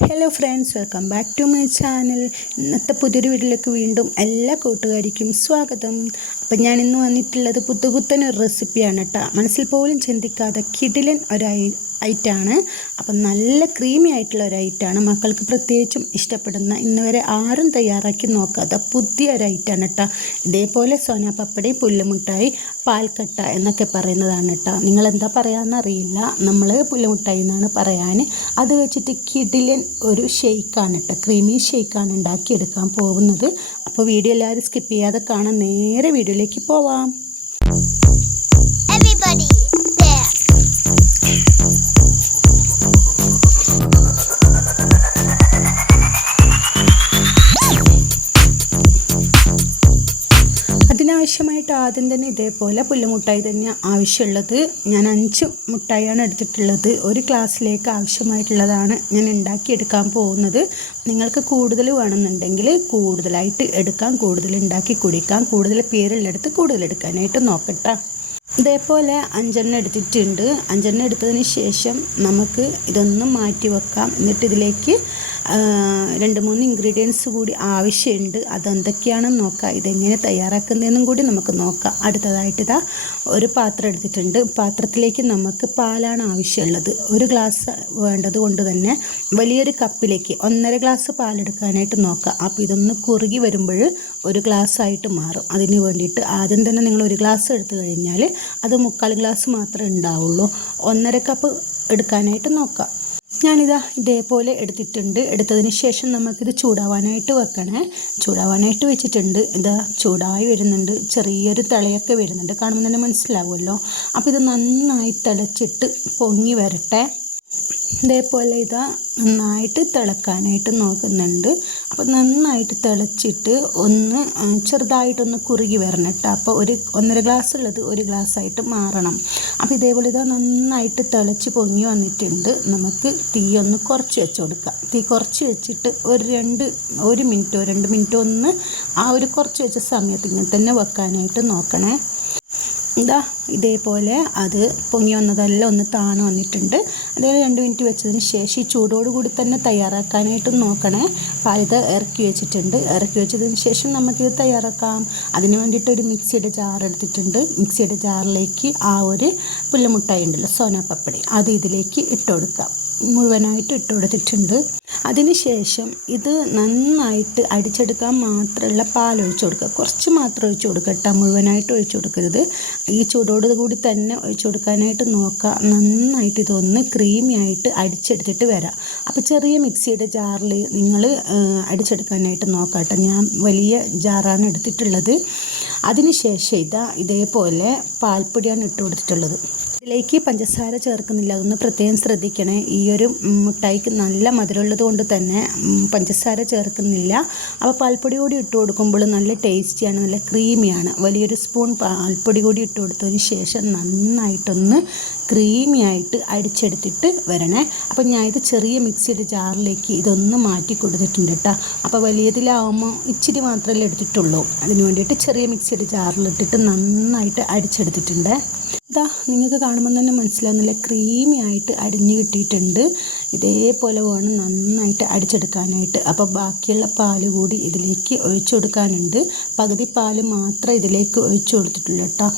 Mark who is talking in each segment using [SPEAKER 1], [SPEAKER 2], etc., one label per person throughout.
[SPEAKER 1] Hello friends welcome back to my channel ഇന്നത്തെ പുതിയൊരു വീട്ടിലേക്ക് വീണ്ടും എല്ലാ കൂട്ടുകാരിക്കും സ്വാഗതം. അപ്പം ഞാൻ ഇന്ന് വന്നിട്ടുള്ളത് പുത്തുപുത്തൻ ഒരു റെസിപ്പിയാണ് കേട്ടോ മനസ്സിൽ പോലും ചിന്തിക്കാതെ കിടിലൻ ഒരു ഐറ്റാണ്. അപ്പം നല്ല ക്രീമി ആയിട്ടുള്ള ഒരു ഐറ്റാണ്. മക്കൾക്ക് പ്രത്യേകിച്ചും ഇഷ്ടപ്പെടുന്ന ഇന്ന് വരെ ആരും തയ്യാറാക്കി നോക്കാത്ത പുതിയ ഒരു ഐറ്റാണ് കേട്ടോ ഇതേപോലെ സോന പപ്പടി പുല്ലുമുട്ടായി പാൽക്കട്ട എന്നൊക്കെ പറയുന്നതാണ് കേട്ടോ പറയാമെന്ന് അറിയില്ല. നമ്മൾ പുല്ലുമുട്ടായി എന്നാണ് പറയാൻ അത് വെച്ചിട്ട് കിടിലൻ ഒരു ഷെയ്ക്കാണ് കേട്ടോ ക്രീമി ഷെയ്ക്കാണ് ഉണ്ടാക്കിയെടുക്കാൻ പോകുന്നത്. അപ്പോൾ വീഡിയോ എല്ലാവരും സ്കിപ്പ് ചെയ്യാതെ കാണാൻ നേരെ വീഡിയോയിലേക്ക് പോവാം. അതിനാവശ്യമായിട്ട് ആദ്യം തന്നെ ഇതേപോലെ പുല്ലുമുട്ടായി തന്നെ ആവശ്യമുള്ളത്. ഞാൻ അഞ്ച് മുട്ടായിയാണ് എടുത്തിട്ടുള്ളത്. ഒരു ക്ലാസ്സിലേക്ക് ആവശ്യമായിട്ടുള്ളതാണ് ഞാൻ ഉണ്ടാക്കിയെടുക്കാൻ പോകുന്നത്. നിങ്ങൾക്ക് കൂടുതൽ വേണമെന്നുണ്ടെങ്കിൽ കൂടുതലായിട്ട് എടുക്കാം കൂടുതൽ ഉണ്ടാക്കി കുടിക്കാം കൂടുതൽ പേരുള്ളിടത്ത് കൂടുതൽ എടുക്കാനായിട്ട് നോക്കട്ടെ. ഇതേപോലെ അഞ്ചെണ്ണം എടുത്തിട്ടുണ്ട്. അഞ്ചെണ്ണം എടുത്തതിന് ശേഷം നമുക്ക് ഇതൊന്ന് മാറ്റി വെക്കാം. എന്നിട്ട് ഇതിലേക്ക് രണ്ട് മൂന്ന് ഇൻഗ്രീഡിയൻസ് കൂടി ആവശ്യമുണ്ട്. അതെന്തൊക്കെയാണെന്ന് നോക്കാം. ഇതെങ്ങനെ തയ്യാറാക്കുന്നതെന്നും കൂടി നമുക്ക് നോക്കാം. അടുത്തതായിട്ട് ഇതാ ഒരു പാത്രം എടുത്തിട്ടുണ്ട്. പാത്രത്തിലേക്ക് നമുക്ക് പാലാണ് ആവശ്യമുള്ളത്. ഒരു ഗ്ലാസ് വേണ്ടത് കൊണ്ട് തന്നെ വലിയൊരു കപ്പിലേക്ക് ഒന്നര ഗ്ലാസ് പാലെടുക്കാനായിട്ട് നോക്കാം. അപ്പോൾ ഇതൊന്ന് കുറുകി വരുമ്പോൾ ഒരു ഗ്ലാസ് ആയിട്ട് മാറും. അതിന് വേണ്ടിയിട്ട് ആദ്യം തന്നെ നിങ്ങൾ ഒരു ഗ്ലാസ് എടുത്തു കഴിഞ്ഞാൽ അത് മുക്കാൽ ഗ്ലാസ് മാത്രമേ ഉണ്ടാവുള്ളൂ. ഒന്നര കപ്പ് എടുക്കാനായിട്ട് നോക്കാം. ഞാനിതാ ഇതേപോലെ എടുത്തിട്ടുണ്ട്. എടുത്തതിന് ശേഷം നമുക്കിത് ചൂടാവാനായിട്ട് വെക്കണേ. ചൂടാവാനായിട്ട് വെച്ചിട്ടുണ്ട്. ഇതാ ചൂടായി വരുന്നുണ്ട്. ചെറിയൊരു തിളയൊക്കെ വരുന്നുണ്ട്. കാണുമ്പോൾ തന്നെ മനസ്സിലാവുമല്ലോ. അപ്പോൾ ഇത് നന്നായി തിളച്ചിട്ട് പൊങ്ങി വരട്ടെ. ഇതേപോലെ ഇതാ നന്നായിട്ട് തിളക്കാനായിട്ട് നോക്കുന്നുണ്ട്. അപ്പോൾ നന്നായിട്ട് തിളച്ചിട്ട് ഒന്ന് ചെറുതായിട്ടൊന്ന് കുറുകി വരണം കേട്ടോ. അപ്പോൾ ഒരു ഒന്നര ഗ്ലാസ് ഉള്ളത് ഒരു ഗ്ലാസ് ആയിട്ട് മാറണം. അപ്പോൾ ഇതേപോലെ ഇതാ നന്നായിട്ട് തിളച്ച് പൊങ്ങി വന്നിട്ടുണ്ട്. നമുക്ക് തീ ഒന്ന് കുറച്ച് വെച്ച് കൊടുക്കാം. തീ കുറച്ച് വെച്ചിട്ട് ഒരു രണ്ട് ഒരു മിനിറ്റോ രണ്ട് മിനിറ്റോ ഒന്ന് ആ ഒരു കുറച്ച് വെച്ച സമയത്ത് ഇങ്ങനെ തന്നെ വെക്കാനായിട്ട് നോക്കണേ. ഇതാ ഇതേപോലെ അത് പൊങ്ങി വന്നതെല്ലാം ഒന്ന് താണു വന്നിട്ടുണ്ട്. അതേപോലെ രണ്ട് മിനിറ്റ് വെച്ചതിന് ശേഷം ഈ ചൂടോടുകൂടി തന്നെ തയ്യാറാക്കാനായിട്ട് നോക്കണേ. പാലിത ഇറക്കി വെച്ചിട്ടുണ്ട്. ഇറക്കി വെച്ചതിന് ശേഷം നമുക്കിത് തയ്യാറാക്കാം. അതിന് വേണ്ടിയിട്ട് ഒരു മിക്സിയുടെ ജാർ എടുത്തിട്ടുണ്ട്. മിക്സിയുടെ ജാറിലേക്ക് ആ ഒരു പുല്ലുമുട്ടായി ഉണ്ടല്ലോ സോന പപ്പടി അത് ഇതിലേക്ക് ഇട്ട് കൊടുക്കാം. മുഴുവനായിട്ട് ഇട്ട് കൊടുത്തിട്ടുണ്ട്. അതിനുശേഷം ഇത് നന്നായിട്ട് അടിച്ചെടുക്കാൻ മാത്രമുള്ള പാൽ ഒഴിച്ചു കൊടുക്കുക. കുറച്ച് മാത്രം ഒഴിച്ചു കൊടുക്കുക കേട്ടോ. മുഴുവനായിട്ട് ഒഴിച്ചു കൊടുക്കരുത്. ഈ ചൂടോട് കൂടി തന്നെ ഒഴിച്ചു കൊടുക്കാനായിട്ട് നോക്കുക. നന്നായിട്ട് ഇതൊന്ന് ക്രീമി ആയിട്ട് അടിച്ചെടുത്തിട്ട് വരാം. അപ്പോൾ ചെറിയ മിക്സിയുടെ ജാറിൽ നിങ്ങൾ അടിച്ചെടുക്കാനായിട്ട് നോക്കാം കേട്ടോ. ഞാൻ വലിയ ജാറാണ് എടുത്തിട്ടുള്ളത്. അതിനുശേഷം ഇതാ ഇതേപോലെ പാൽപ്പൊടിയാണ് ഇട്ട് കൊടുത്തിട്ടുള്ളത്. ഇതിലേക്ക് പഞ്ചസാര ചേർക്കുന്നില്ല. അതൊന്ന് പ്രത്യേകം ശ്രദ്ധിക്കണേ. ഈ ഒരു മുട്ടായിക്ക് നല്ല മധുരമുള്ളത് കൊണ്ട് തന്നെ പഞ്ചസാര ചേർക്കുന്നില്ല. അപ്പോൾ പാൽപ്പൊടി കൂടി ഇട്ട് കൊടുക്കുമ്പോൾ നല്ല ടേസ്റ്റിയാണ് നല്ല ക്രീമിയാണ്. വലിയൊരു സ്പൂൺ പാൽപ്പൊടി കൂടി ഇട്ട് കൊടുത്തതിന് ശേഷം നന്നായിട്ടൊന്ന് ക്രീമിയായിട്ട് അടിച്ചെടുത്തിട്ട് വരണേ. അപ്പോൾ ഞാൻ ഇത് ചെറിയ മിക്സിയുടെ ജാറിലേക്ക് ഇതൊന്ന് മാറ്റി കൊടുത്തിട്ടുണ്ട് കേട്ടോ അപ്പോൾ വലിയതിലാവുമ്പോൾ ഇച്ചിരി മാത്രമല്ലേ എടുത്തിട്ടുള്ളൂ. അതിന് വേണ്ടിയിട്ട് ചെറിയ മിക്സിയുടെ ജാറിലിട്ടിട്ട് നന്നായിട്ട് അടിച്ചെടുത്തിട്ടുണ്ട്. ഇതാ നിങ്ങൾക്ക് കാണുമ്പോൾ തന്നെ മനസ്സിലാവുന്നില്ല ക്രീമി ആയിട്ട് അടിഞ്ഞു കിട്ടിയിട്ടുണ്ട്. ഇതേപോലെ വേണം നന്നായിട്ട് അടിച്ചെടുക്കാനായിട്ട്. അപ്പോൾ ബാക്കിയുള്ള പാൽ കൂടി ഇതിലേക്ക് ഒഴിച്ചു കൊടുക്കാനുണ്ട്. പകുതി പാൽ മാത്രം ഇതിലേക്ക് ഒഴിച്ചു കൊടുത്തിട്ടുള്ളൂ കേട്ടോ.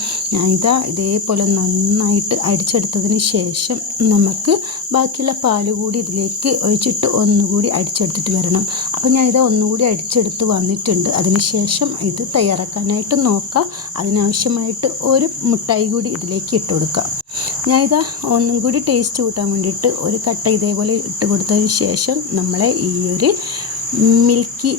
[SPEAKER 1] ഇതാ ഇതേപോലെ നന്നായിട്ട് അടിച്ചെടുത്തതിന് ശേഷം നമുക്ക് ബാക്കിയുള്ള പാൽ കൂടി ഇതിലേക്ക് ഒഴിച്ചിട്ട് ഒന്നുകൂടി അടിച്ചെടുത്തിട്ട് വരണം. അപ്പോൾ ഞാൻ ഇതാ ഒന്നുകൂടി അടിച്ചെടുത്ത് വന്നിട്ടുണ്ട്. അതിന് ശേഷം ഇത് തയ്യാറാക്കാനായിട്ട് നോക്കാം. അതിനാവശ്യമായിട്ട് ഒരു മുട്ടായി കൂടി ഇതിലേക്ക് ഇട്ട് കൊടുക്കാം ഞാനിതാ ഒന്നും കൂടി ടേസ്റ്റ് കൂട്ടാൻ വേണ്ടിയിട്ട് ഒരു കട്ട ഇതേപോലെ ഇട്ട് കൊടുത്തതിന് ശേഷം നമ്മളെ ഈ ഒരു മിൽക്കി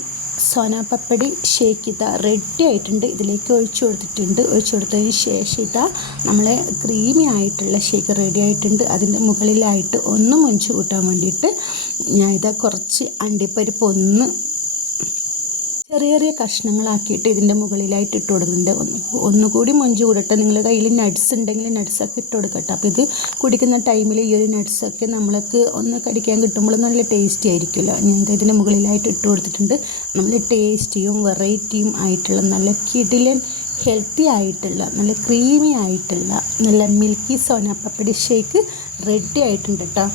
[SPEAKER 1] സോന പപ്പടി ഷേക്ക് ഇതാ റെഡി ആയിട്ടുണ്ട്. ഇതിലേക്ക് ഒഴിച്ചു കൊടുത്തിട്ടുണ്ട്. ഒഴിച്ചു കൊടുത്തതിന് ശേഷം ഇതാ നമ്മളെ ക്രീമി ആയിട്ടുള്ള ഷേക്ക് റെഡി ആയിട്ടുണ്ട്. അതിന്റെ മുകളിലായിട്ട് ഒന്ന് മുഞ്ചു കൂട്ടാൻ വേണ്ടിയിട്ട് ഞാൻ ഇതാ കുറച്ച് അണ്ടിപ്പരിപ്പ് ഒന്ന് ചെറിയ ചെറിയ കഷ്ണങ്ങളാക്കിയിട്ട് ഇതിന്റെ മുകളിലായിട്ട് ഇട്ട് കൊടുക്കുന്നുണ്ട്. ഒന്ന് ഒന്നുകൂടി മൊഞ്ച് കൂടട്ടെ. നിങ്ങൾ കയ്യിൽ നട്ട്സ് ഉണ്ടെങ്കിൽ നട്ട്സൊക്കെ ഇട്ട് കൊടുക്കട്ടെ. അപ്പോൾ ഇത് കുടിക്കുന്ന ടൈമിൽ ഈ ഒരു നട്ട്സൊക്കെ നമ്മൾക്ക് ഒന്ന് കടിക്കാൻ കിട്ടുമ്പോൾ നല്ല ടേസ്റ്റി ആയിരിക്കുമല്ലോ. ഞാൻ ഇത് ഇതിന്റെ മുകളിലായിട്ട് ഇട്ട് കൊടുത്തിട്ടുണ്ട്. നല്ല ടേസ്റ്റിയും വെറൈറ്റിയും ആയിട്ടുള്ള നല്ല കിടിലൻ ഹെൽത്തി ആയിട്ടുള്ള നല്ല ക്രീമി ആയിട്ടുള്ള നല്ല milky soan papdi shake ready ആയിട്ടുണ്ട് കേട്ടോ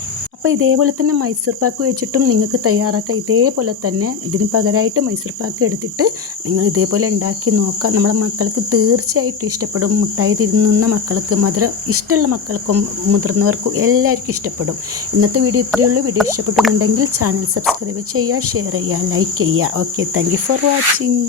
[SPEAKER 1] അപ്പോൾ ഇതേപോലെ തന്നെ മൈസൂർ പാക്ക് വെച്ചിട്ടും നിങ്ങൾക്ക് തയ്യാറാക്കാം. ഇതേപോലെ തന്നെ ഇതിന് പകരമായിട്ട് മൈസൂർ പാക്ക് എടുത്തിട്ട് നിങ്ങൾ ഇതേപോലെ ഉണ്ടാക്കി നോക്കാം. നമ്മളെ മക്കൾക്ക് തീർച്ചയായിട്ടും ഇഷ്ടപ്പെടും. മുട്ടായി തിരുന്ന മക്കൾക്ക് മധുരം ഇഷ്ടമുള്ള മക്കൾക്കും മുതിർന്നവർക്കും എല്ലാവർക്കും ഇഷ്ടപ്പെടും. ഇന്നത്തെ വീഡിയോ ഇത്രയേ ഉള്ളൂ. വീഡിയോ ഇഷ്ടപ്പെടുന്നുണ്ടെങ്കിൽ ചാനൽ സബ്സ്ക്രൈബ് ചെയ്യുക ഷെയർ ചെയ്യുക ലൈക്ക് ചെയ്യുക. Okay thank for watching